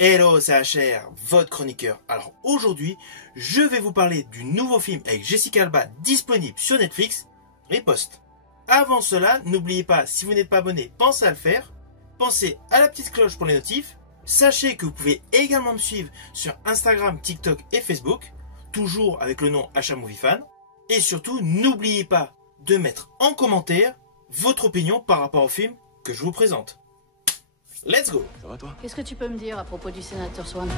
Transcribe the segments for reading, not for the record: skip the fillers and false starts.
Hello, c'est HR, votre chroniqueur. Alors aujourd'hui, je vais vous parler du nouveau film avec Jessica Alba disponible sur Netflix, Riposte. Avant cela, n'oubliez pas, si vous n'êtes pas abonné, pensez à le faire. Pensez à la petite cloche pour les notifs. Sachez que vous pouvez également me suivre sur Instagram, TikTok et Facebook, toujours avec le nom HRMovieFan. Et surtout, n'oubliez pas de mettre en commentaire votre opinion par rapport au film que je vous présente. Let's go! Ça va toi? Qu'est-ce que tu peux me dire à propos du sénateur Swan?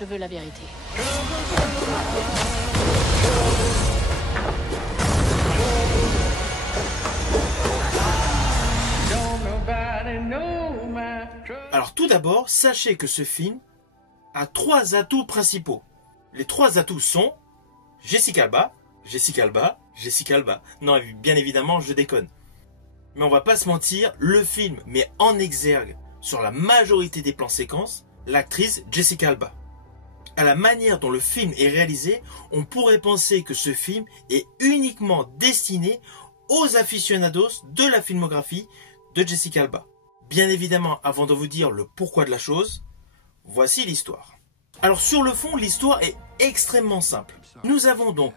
Je veux la vérité. Alors tout d'abord, sachez que ce film a 3 atouts principaux. Les 3 atouts sont Jessica Alba, Jessica Alba, Jessica Alba. Non, bien évidemment, je déconne. Mais on va pas se mentir, le film met en exergue, sur la majorité des plans séquences, l'actrice Jessica Alba. À la manière dont le film est réalisé, on pourrait penser que ce film est uniquement destiné aux aficionados de la filmographie de Jessica Alba. Bien évidemment, avant de vous dire le pourquoi de la chose, voici l'histoire. Alors sur le fond, l'histoire est extrêmement simple. Nous avons donc,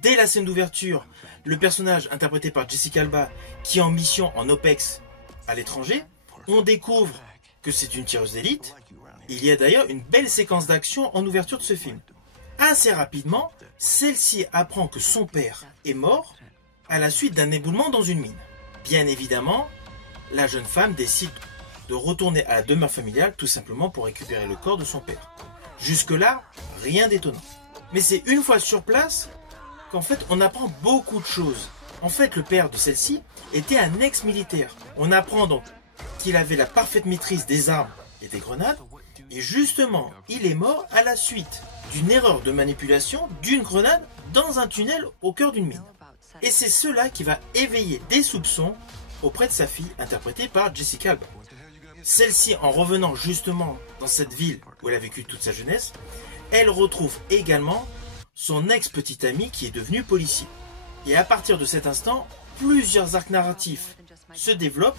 dès la scène d'ouverture, le personnage interprété par Jessica Alba qui est en mission en OPEX à l'étranger. On découvre que c'est une tireuse d'élite. Il y a d'ailleurs une belle séquence d'action en ouverture de ce film. Assez rapidement, celle-ci apprend que son père est mort à la suite d'un éboulement dans une mine. Bien évidemment, la jeune femme décide de retourner à la demeure familiale tout simplement pour récupérer le corps de son père. Jusque-là, rien d'étonnant. Mais c'est une fois sur place qu'en fait on apprend beaucoup de choses. En fait, le père de celle-ci était un ex-militaire. On apprend donc qu'il avait la parfaite maîtrise des armes et des grenades. Et justement, il est mort à la suite d'une erreur de manipulation d'une grenade dans un tunnel au cœur d'une mine. Et c'est cela qui va éveiller des soupçons auprès de sa fille, interprétée par Jessica Alba. Celle-ci, en revenant justement dans cette ville où elle a vécu toute sa jeunesse, elle retrouve également son ex-petit ami qui est devenu policier. Et à partir de cet instant, plusieurs arcs narratifs se développent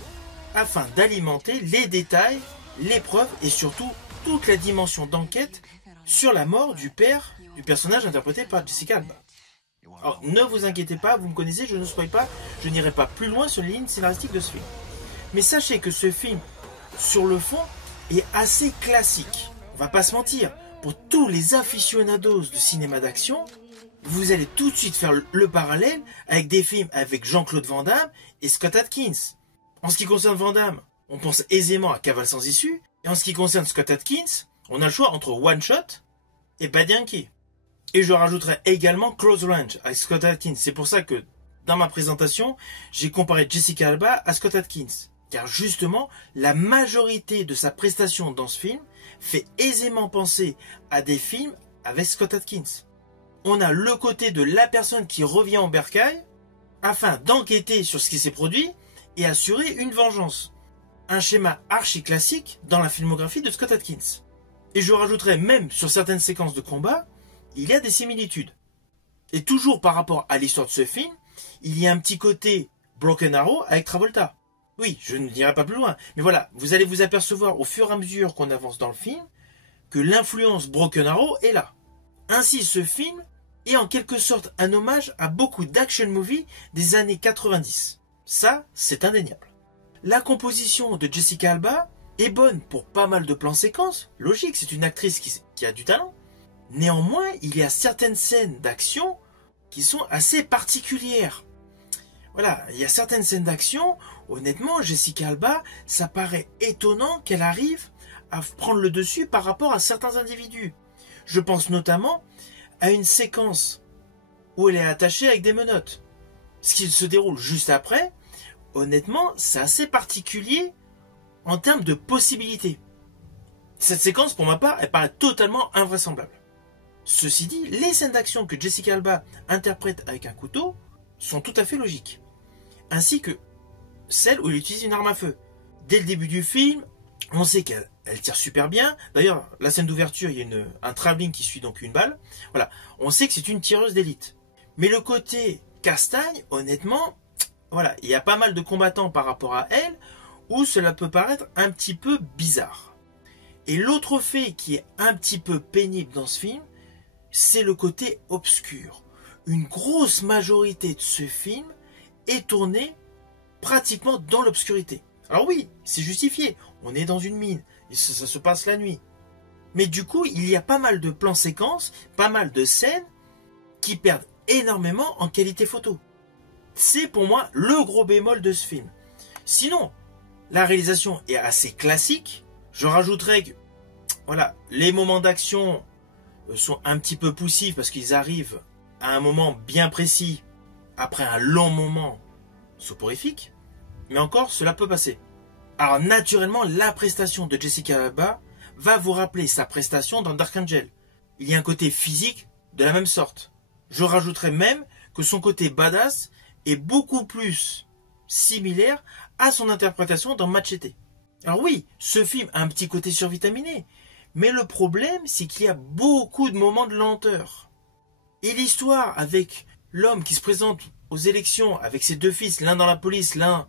afin d'alimenter les détails, les preuves et surtout toute la dimension d'enquête sur la mort du père du personnage interprété par Jessica Alba. Alors ne vous inquiétez pas, vous me connaissez, je ne spoil pas, je n'irai pas plus loin sur les lignes scénaristiques de ce film. Mais sachez que ce film, sur le fond, est assez classique. On va pas se mentir, pour tous les aficionados de cinéma d'action, vous allez tout de suite faire le parallèle avec des films avec Jean-Claude Van Damme et Scott Adkins. En ce qui concerne Van Damme, on pense aisément à Cavale sans issue, et en ce qui concerne Scott Adkins, on a le choix entre One Shot et Bad Yankee. Et je rajouterai également Close Range avec Scott Adkins. C'est pour ça que dans ma présentation, j'ai comparé Jessica Alba à Scott Adkins. Car justement, la majorité de sa prestation dans ce film fait aisément penser à des films avec Scott Adkins. On a le côté de la personne qui revient en bercail afin d'enquêter sur ce qui s'est produit et assurer une vengeance. Un schéma archi classique dans la filmographie de Scott Adkins. Et je rajouterai même sur certaines séquences de combat, il y a des similitudes. Et toujours par rapport à l'histoire de ce film, il y a un petit côté Broken Arrow avec Travolta. Oui, je ne dirai pas plus loin, mais voilà, vous allez vous apercevoir au fur et à mesure qu'on avance dans le film que l'influence Broken Arrow est là. Ainsi, ce film est en quelque sorte un hommage à beaucoup d'action movies des années 90. Ça, c'est indéniable. La composition de Jessica Alba est bonne pour pas mal de plans séquences. Logique, c'est une actrice qui a du talent. Néanmoins, il y a certaines scènes d'action qui sont assez particulières. Voilà, il y a certaines scènes d'action, honnêtement, Jessica Alba, ça paraît étonnant qu'elle arrive à prendre le dessus par rapport à certains individus. Je pense notamment à une séquence où elle est attachée avec des menottes. Ce qui se déroule juste après, honnêtement, c'est assez particulier en termes de possibilités. Cette séquence, pour ma part, elle paraît totalement invraisemblable. Ceci dit, les scènes d'action que Jessica Alba interprète avec un couteau sont tout à fait logiques. Ainsi que celle où elle utilise une arme à feu. Dès le début du film, on sait qu'elle tire super bien. D'ailleurs, la scène d'ouverture, il y a un travelling qui suit donc une balle. Voilà, on sait que c'est une tireuse d'élite. Mais le côté Castagne, honnêtement, voilà, il y a pas mal de combattants par rapport à elle où cela peut paraître un petit peu bizarre. Et l'autre fait qui est un petit peu pénible dans ce film, c'est le côté obscur. Une grosse majorité de ce film est tournée pratiquement dans l'obscurité. Alors oui, c'est justifié, on est dans une mine, et ça se passe la nuit. Mais du coup, il y a pas mal de plans séquences, pas mal de scènes qui perdent énormément en qualité photo. C'est pour moi le gros bémol de ce film. Sinon, la réalisation est assez classique. Je rajouterais que voilà, les moments d'action sont un petit peu poussifs parce qu'ils arrivent à un moment bien précis après un long moment soporifique. Mais encore, cela peut passer. Alors naturellement, la prestation de Jessica Alba va vous rappeler sa prestation dans Dark Angel. Il y a un côté physique de la même sorte. Je rajouterais même que son côté badass est beaucoup plus similaire à son interprétation dans Machete. Alors oui, ce film a un petit côté survitaminé, mais le problème c'est qu'il y a beaucoup de moments de lenteur. Et l'histoire avec l'homme qui se présente aux élections avec ses deux fils, l'un dans la police, l'un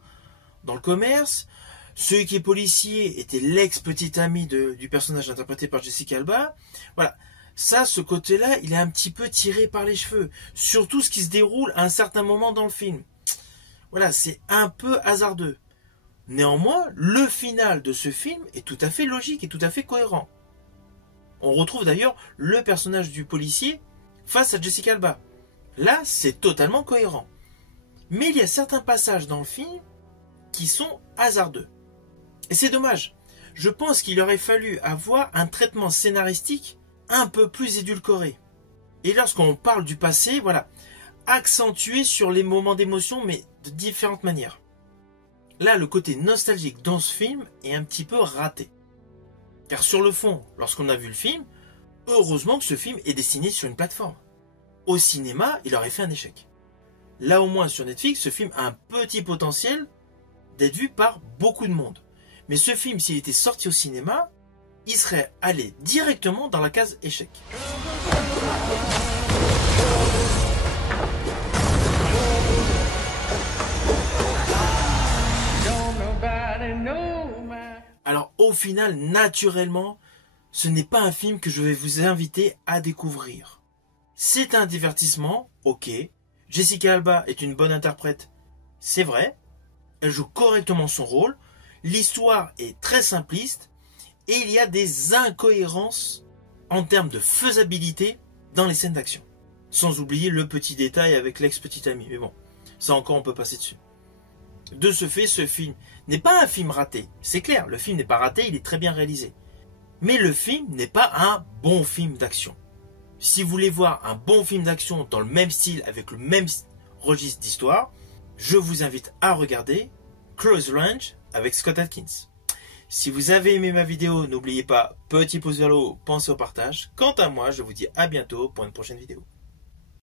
dans le commerce, celui qui est policier était l'ex-petit ami du personnage interprété par Jessica Alba. Voilà, ça, ce côté-là, il est un petit peu tiré par les cheveux. Surtout ce qui se déroule à un certain moment dans le film. Voilà, c'est un peu hasardeux. Néanmoins, le final de ce film est tout à fait logique et tout à fait cohérent. On retrouve d'ailleurs le personnage du policier face à Jessica Alba. Là, c'est totalement cohérent. Mais il y a certains passages dans le film qui sont hasardeux. Et c'est dommage. Je pense qu'il aurait fallu avoir un traitement scénaristique un peu plus édulcoré. Et lorsqu'on parle du passé, voilà, accentuer sur les moments d'émotion, mais de différentes manières. Là, le côté nostalgique dans ce film est un petit peu raté. Car sur le fond, lorsqu'on a vu le film, heureusement que ce film est destiné sur une plateforme. Au cinéma, il aurait fait un échec. Là au moins sur Netflix, ce film a un petit potentiel d'être vu par beaucoup de monde. Mais ce film, s'il était sorti au cinéma, il serait allé directement dans la case échec. Alors au final, naturellement, ce n'est pas un film que je vais vous inviter à découvrir. C'est un divertissement, ok. Jessica Alba est une bonne interprète, c'est vrai. Elle joue correctement son rôle. L'histoire est très simpliste. Et il y a des incohérences en termes de faisabilité dans les scènes d'action. Sans oublier le petit détail avec l'ex-petit ami. Mais bon, ça encore on peut passer dessus. De ce fait, ce film n'est pas un film raté. C'est clair, le film n'est pas raté, il est très bien réalisé. Mais le film n'est pas un bon film d'action. Si vous voulez voir un bon film d'action dans le même style, avec le même registre d'histoire, je vous invite à regarder Close Range avec Scott Adkins. Si vous avez aimé ma vidéo, n'oubliez pas, petit pouce vers le haut, pensez au partage. Quant à moi, je vous dis à bientôt pour une prochaine vidéo.